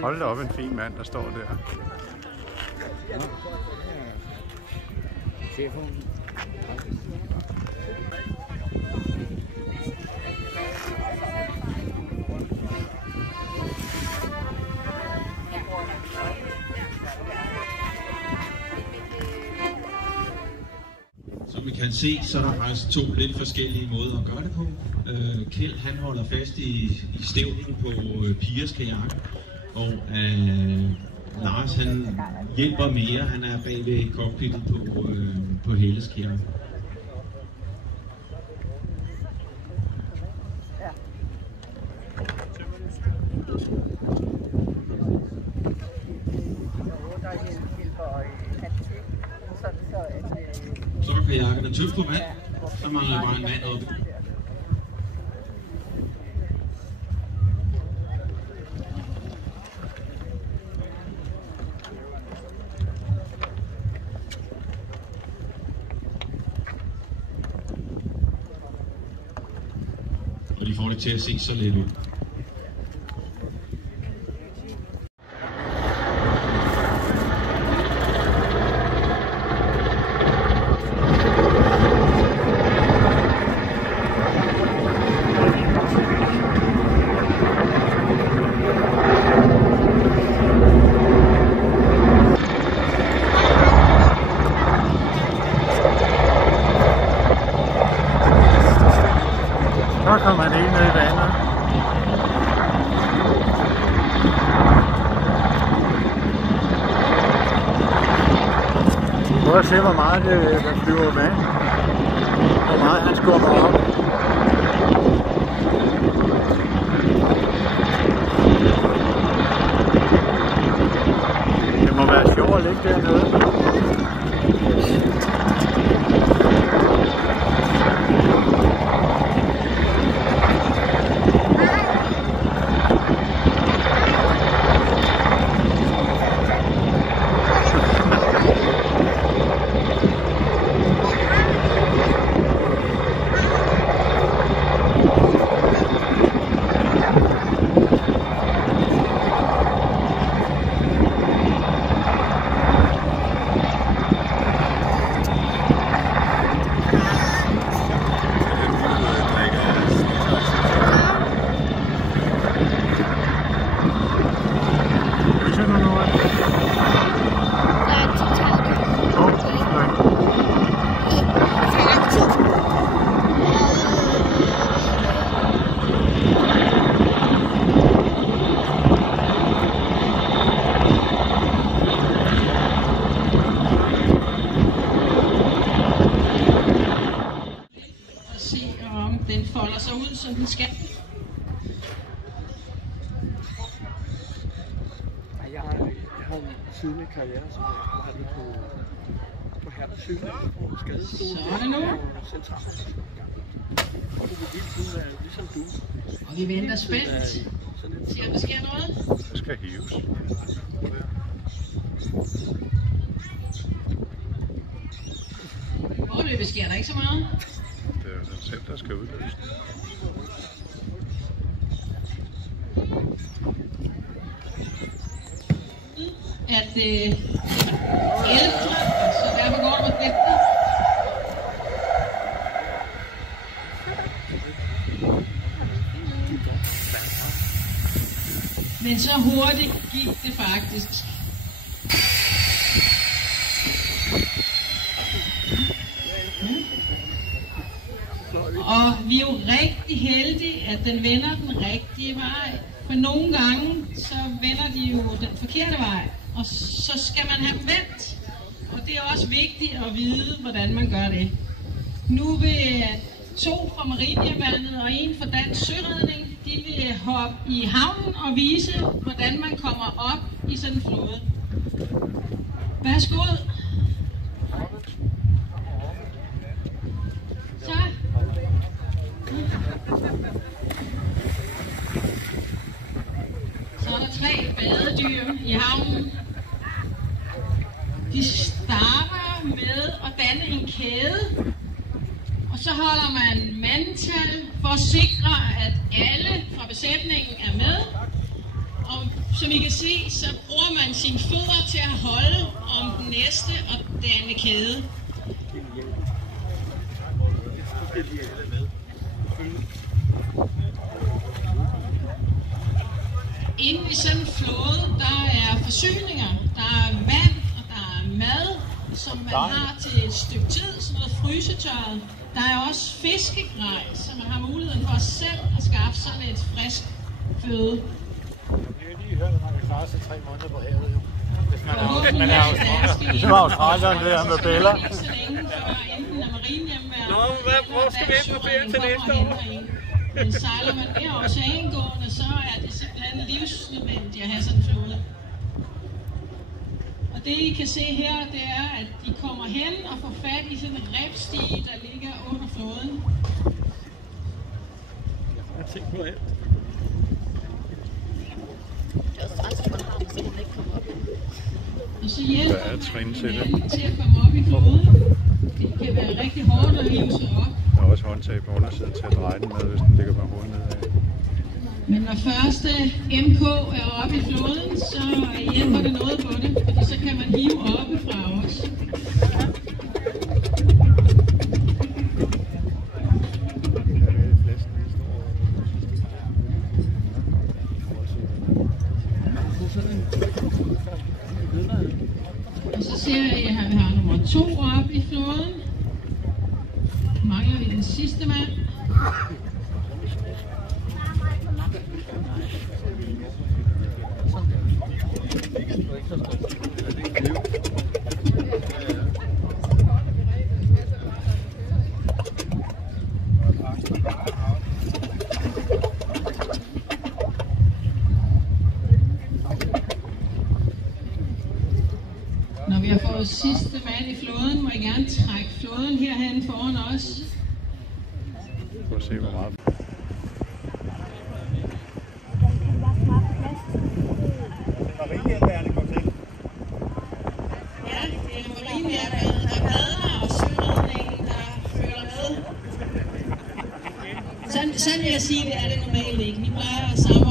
Hold da op, en fin mand, der står der. Chefen. Som vi kan se, så er der faktisk to lidt forskellige måder at gøre det på. Kjeld, han holder fast i stævnen på Pias kajak, og Lars, han hjælper mere. Han er bag ved cockpittet på Helles kajak. Så er kajakken tømt på vand, så mangler bare en mand oppe. Og de får det til at se så let ud. Så kommer det ned i vandet. Prøv at se, hvor meget der flyver vand. Hvor meget han skubber op. Det må være sjovt at ligge dernede. Den folder sig ud, som den skal. Jeg har en tidlig karriere, som jeg har lige på Herresøen og skadestuen. Så er det nu. Og det vil hele tiden være ligesom du. Og vi venter spændt. Se om der sker noget. Det skal hives. Foreløbig sker der ikke så meget. Det er jo den selv, der skal udløse det. At ældre, så derfor går det med 50. Men så hurtigt gik det faktisk. Og vi er jo rigtig heldige, at den vender den rigtige vej. For nogle gange, så vender de jo den forkerte vej. Og så skal man have dem vendt. Og det er også vigtigt at vide, hvordan man gør det. Nu vil 2 fra Marinehjemmeværnet og 1 fra Dansk Søredning, de vil hoppe i havnen og vise, hvordan man kommer op i sådan en flåde. Værsgo. Så. Så er der 3 badedyr i havnen. De starter med at danne en kæde, og så holder man mandtal for at sikre, at alle fra besætningen er med. Og som I kan se, så bruger man sine fødder til at holde om den næste og danne kæde. Inde i sådan en flåde, der er forsyninger, der er vand og der er mad, som man har til et stykke tid, sådan noget frysetørret. Der er også fiskegrej, så man har muligheden for selv at skaffe sådan et frisk føde. Jeg har lige hørt, at man kan klare sig 3 måneder på havet, jo. Hvis man er australier. Ligesom australierne der med bæller. Ikke så længe før enten er marinehjemmeværnet. Nå, hvor skal vi ind på ferie til næste år? Men sejler man mere oceangående, så er det simpelthen livsnødvendigt at have sådan en flåde. Og det I kan se her, det er, at de kommer hen og får fat i sådan en rebstige, der ligger under flåden. Jeg tænker på alt. Og så hjælper Der er et trin til det. man til at komme op i flåden. Det kan være rigtig hårdt at hive sig op. Der er også håndtag på undersiden til at dreje den med, hvis den ligger på hovedet nedad. Men når første MK er oppe i flåden, så hjælper det noget på det, fordi så kan man hive oppefra også. Og så ser jeg, at vi har nummer 2 oppe i flåden. Mangler vi den sidste mand. Når vi har fået sidste mand i flåden, må I gerne trække flåden herhen foran os. Prøv at se, hvor meget. Marinehjemmeværnet kom til. Ja, det er marinehjemmeværnet, der padler, og søredningen, der følger med. Sådan vil jeg sige, det er det normalt ikke. Vi plejer at samle